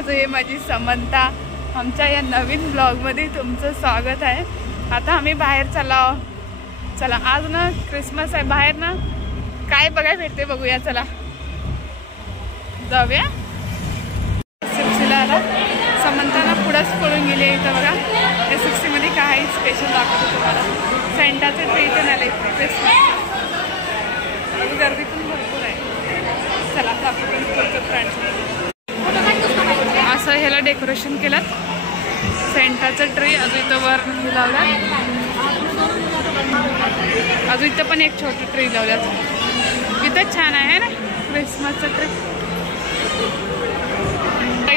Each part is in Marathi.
बाजू आहे माझी समंता। आमच्या या नवीन ब्लॉगमध्ये तुमचं स्वागत आहे। आता आम्ही बाहेर चला आज ना क्रिसमस आहे, बाहेर ना काय बघायला भेटते बघूया, चला जाऊया। सिप्सीला समंता ना पुढंच पळून गेली इथं बघा। SFC मध्ये काही स्पेशल दाखवतो तुम्हाला, सेंटाचे ट्री ते आले क्रिसमस, गर्दी पण भरपूर आहे। चला दाखवतो फ्रेंड्स। असं ह्याला डेकोरेशन केलं, सेंटाचं ट्री अजून इथं वर लावला, अजून इथं पण एक छोटी ट्री लावल्यात। इथं छान आहे ना क्रिसमसचं ट्री।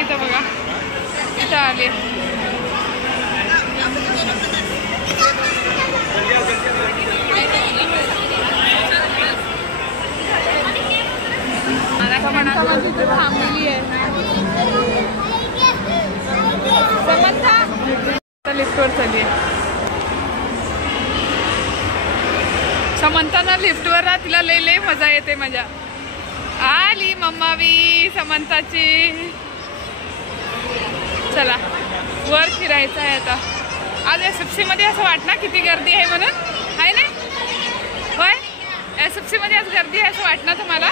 इथं बघा इथं आले थांबलेली आहे समंता, लिफ्टवर चालली आहे समंता ना लिफ्टवर ना, तिला लय मजा येते। मजा आली मम्मावी समंताची। चला वर फिरायचं आहे आता। आज SFC मध्ये असं वाटणार किती गर्दी आहे म्हणून, आहे ना होय? SFC मध्ये आज गर्दी आहे असं वाटणार तुम्हाला?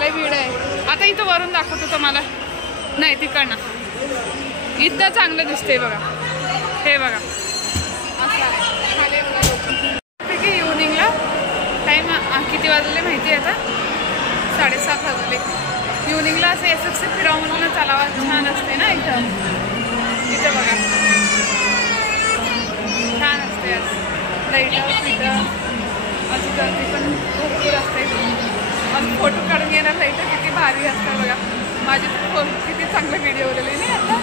लय भीड आहे। आता इथं वरून दाखवतो तुम्हाला, नाही तिकडनं इथं चांगलं दिसतंय बघा, हे बघा असं आहे बघा। इव्हनिंगला टाईम किती वाजले माहिती आहे आता? 7:30 वाजले। इव्हनिंगला असं SFC फिरावं म्हणून चालावा, छान असते ना इथं। इथं बघा छान असते, आज लाईट इथं अशी गर्दी पण भरपूर असते। आणि फोटो काढून घेणार लाईट किती भारी असतात बघा। माझी तर किती चांगले व्हिडिओ आलेले नाही आता,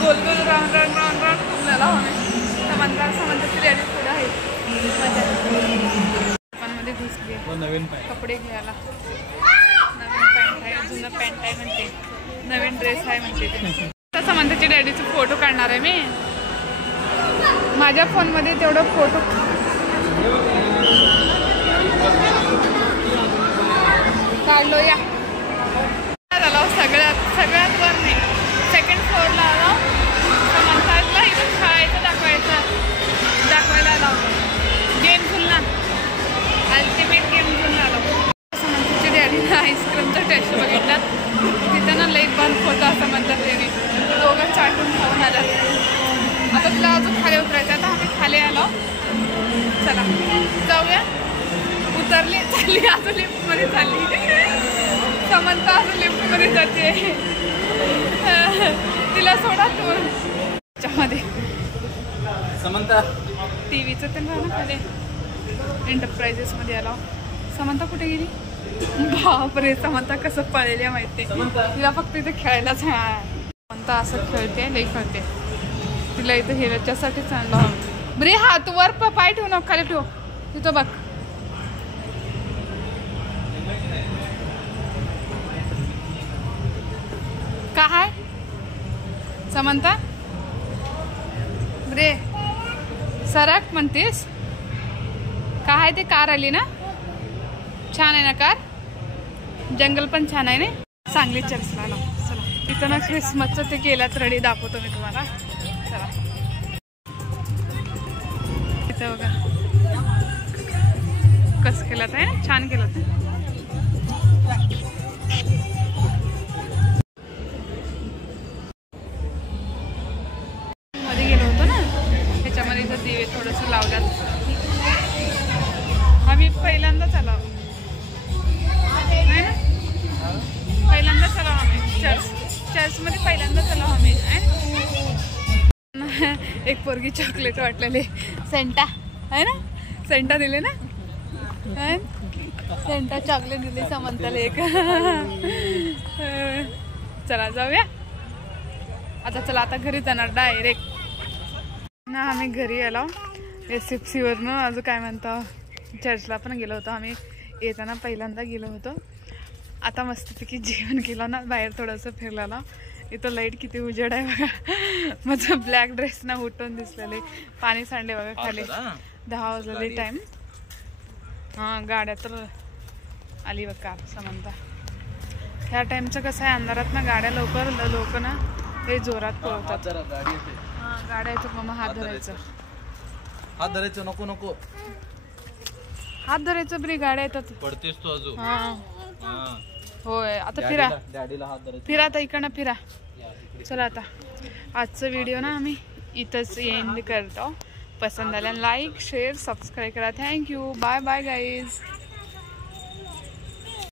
गोल गोल राऊंड राऊंड राऊंड राऊंड घुमलेला हवे। समंताची रेडी पुढं आहे, मध्ये घुसली नवीन कपडे घ्यायला। नवीन पॅन्ट आहे, जुनं पॅन्ट आहे म्हणते, नवीन ड्रेस आहे म्हणते ते। समंताची डॅडीचे फोटो काढणार आहे मी, माझ्या फोनमध्ये तेवढं फोटो काढलो या। आलो सगळ्यात वर नाही, सेकंड फ्लोअरला आलो। समंताला इथं खेळायचं दाखवायला आलो, गेम झुलना, अल्टिमेट गेम घेऊन आलो। समंताची डॅडीनं आईस्क्रीमचा टेस्ट बघितला, तिथं ना लई बंद होता असं म्हणतात त्याने, दोघं चाटून खाऊन आल्यात। आता तुला अजून खाली उतरायचं, आता आम्ही खाली आलो। चला जाऊया। उतरली चालली अजून लिफ्टमध्ये चालली समंता, अजून लिफ्टमध्ये जाते। तिला सोडा तू त्याच्यामध्ये समंता टीव्हीचं तर ना खाली एंटरप्राइजेस मध्ये आला। समंता कुठे गेली? बापरे, समंता कसं पळेल माहिती, तिला फक्त इथे खेळायलाच आहे। समंता असं खेळते, लई खेळते, तिला इथं हेच्यासाठीच आणलं। बरे हात वर पाय ठेवू नको, खाली ठेव, तिथं बघ का आहे समंता। बरे सरक म्हणतेस का आहे ते? कार आली ना, छान आहे ना कार, जंगल पण छान आहे ना। सांगली चर्चला आलो, चला तिथं ना क्रिसमसचं ते केल्यात रेडी, दाखवतो मी तुम्हाला। चला इथं बघा कसं केलं आहे, छान केलं ते। मध्ये गेलो होतो ना, त्याच्यामध्ये इथं दिवे थोडंसं लावल्यात। आम्ही पहिल्यांदाच आलो आहे ना, पहिल्यांदाच आलो आम्ही चर्चमध्ये, पहिल्यांदाच आलो आम्ही आहे। एक पोरगी चॉकलेट वाटलेले, सेंटा आहे ना, सेंटा दिले ना, सेंटा चॉकलेट दिली समंताला एक। चला जाऊया आता, चला आता घरी जाणार डायरेक्ट ना। आम्ही घरी आलो SFC वरनं, अजून काय म्हणतो चर्चला पण गेलो होतो आम्ही, येताना पहिल्यांदा गेलो होतो। आता मस्तपैकी जेवण केलं ना, बाहेर थोडंसं फिरलेलं। इथं लाईट किती उजेड आहे बघा, माझं ब्लॅक ड्रेस ना उठून दिसलेले, पाणी सांडले बघा खाली। 10 वाजले टाइम। हां गाड्या तर आली बघ कार समंता। ह्या टाइमचं कसं आहे, अंधारात ना गाड्या लवकर लोक ना हे जोरात पळवतात. हा गाड्या येतात. मम्मा हात धरायचं, हात धरायचं नको नको, हात धरायचं बरी, गाड्या येतात. पडतेस तू अजून. हा होय. आता फिरा, डॅडीला हात धरायचं. फिरा आता इकडनं फिरा. चला आता आजचा व्हिडिओ ना आम्ही इथंच एंड करतो. पसंत आल्यानं लाईक शेअर सबस्क्राईब करा. थँक्यू. Bye bye guys.